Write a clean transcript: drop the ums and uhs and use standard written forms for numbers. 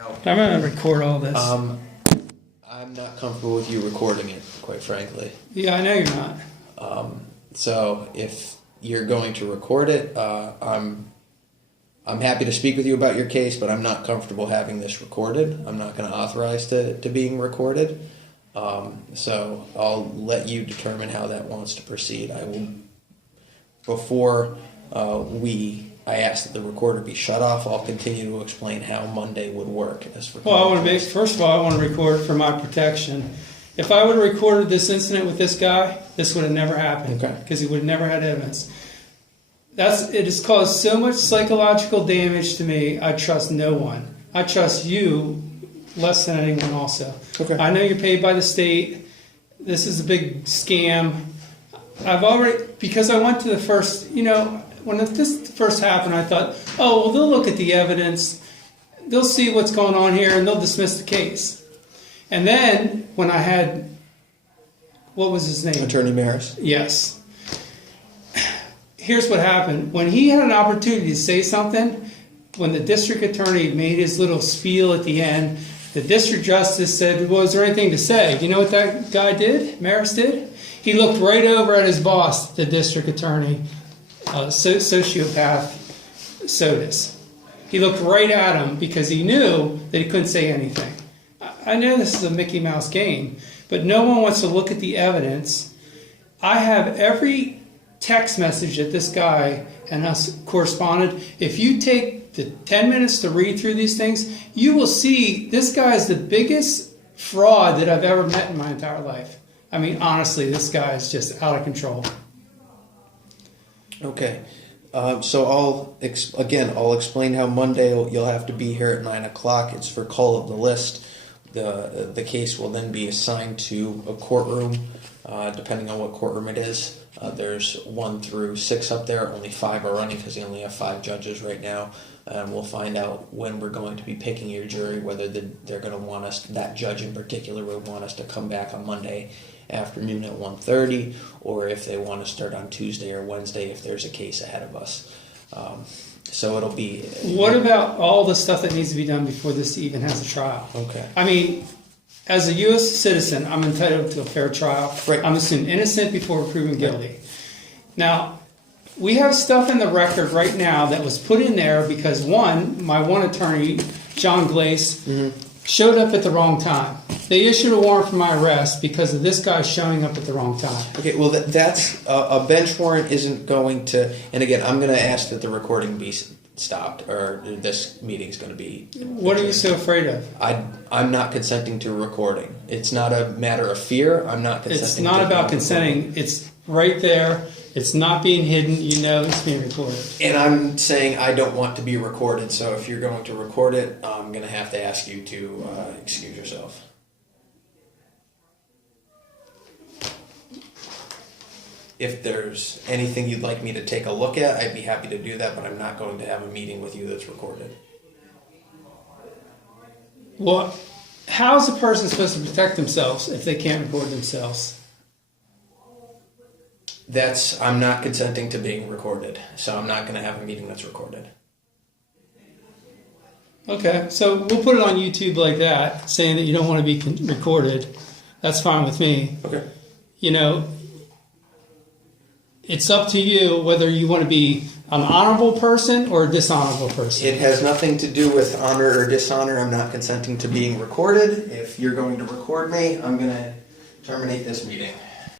I'm going to record all this. I'm not comfortable with you recording it, quite frankly. Yeah, I know you're not. So if you're going to record it, I'm happy to speak with you about your case, but I'm not comfortable having this recorded. I'm not going to authorize to being recorded. So I'll let you determine how that wants to proceed. I will, before I ask that the recorder be shut off, I'll continue to explain how Monday would work. First of all, I want to record for my protection. If I would have recorded this incident with this guy, this would have never happened. Okay. Because he would have never had evidence. It has caused so much psychological damage to me, I trust no one. I trust you less than anyone also. Okay. I know you're paid by the state. This is a big scam. Because I went to the first, when this first happened, I thought, oh, well, they'll look at the evidence. They'll see what's going on here, and they'll dismiss the case. And then, when I had, what was his name? Attorney Maris. Yes. Here's what happened. When he had an opportunity to say something, when the district attorney made his little spiel at the end, the district justice said, well, is there anything to say? You know what that guy did, Maris did? He looked right over at his boss, the district attorney, sociopath Sotis. He looked right at him because he knew that he couldn't say anything. I know this is a Mickey Mouse game, but no one wants to look at the evidence. I have every text message that this guy and us corresponded. If you take the 10 minutes to read through these things, you will see this guy is the biggest fraud that I've ever met in my entire life. I mean, honestly, this guy is just out of control. Okay. So I'll explain how Monday you'll have to be here at 9 o'clock. It's for call of the list. The case will then be assigned to a courtroom, depending on what courtroom it is. There's 1 through 6 up there. Only 5 are running because they only have 5 judges right now. We'll find out when we're going to be picking your jury, whether they're going to want us, that judge in particular, would want us to come back on Monday afternoon at 1:30, or if they want to start on Tuesday or Wednesday if there's a case ahead of us. So it'll be... What about all the stuff that needs to be done before this even has a trial? Okay. I mean, as a U.S. citizen, I'm entitled to a fair trial. Right. I'm assumed innocent before proven guilty. Now, we have stuff in the record right now that was put in there because, my one attorney, John Glace, showed up at the wrong time. They issued a warrant for my arrest because of this guy showing up at the wrong time. Okay, well, that's a bench warrant isn't going to... And again, I'm going to ask that the recording be stopped, or this meeting's going to be... What are you so afraid of? I'm not consenting to recording. It's not a matter of fear. I'm not consenting. It's not about consenting. It's right there. It's not being hidden. You know it's being recorded. And I'm saying I don't want to be recorded, so if you're going to record it, I'm going to have to ask you to excuse yourself. If there's anything you'd like me to take a look at, I'd be happy to do that, but I'm not going to have a meeting with you that's recorded. Well, how is a person supposed to protect themselves if they can't record themselves? I'm not consenting to being recorded, so I'm not going to have a meeting that's recorded. Okay, so we'll put it on YouTube like that, saying that you don't want to be recorded. That's fine with me. Okay. It's up to you whether you want to be an honorable person or a dishonorable person. It has nothing to do with honor or dishonor. I'm not consenting to being recorded. If you're going to record me, I'm going to terminate this meeting.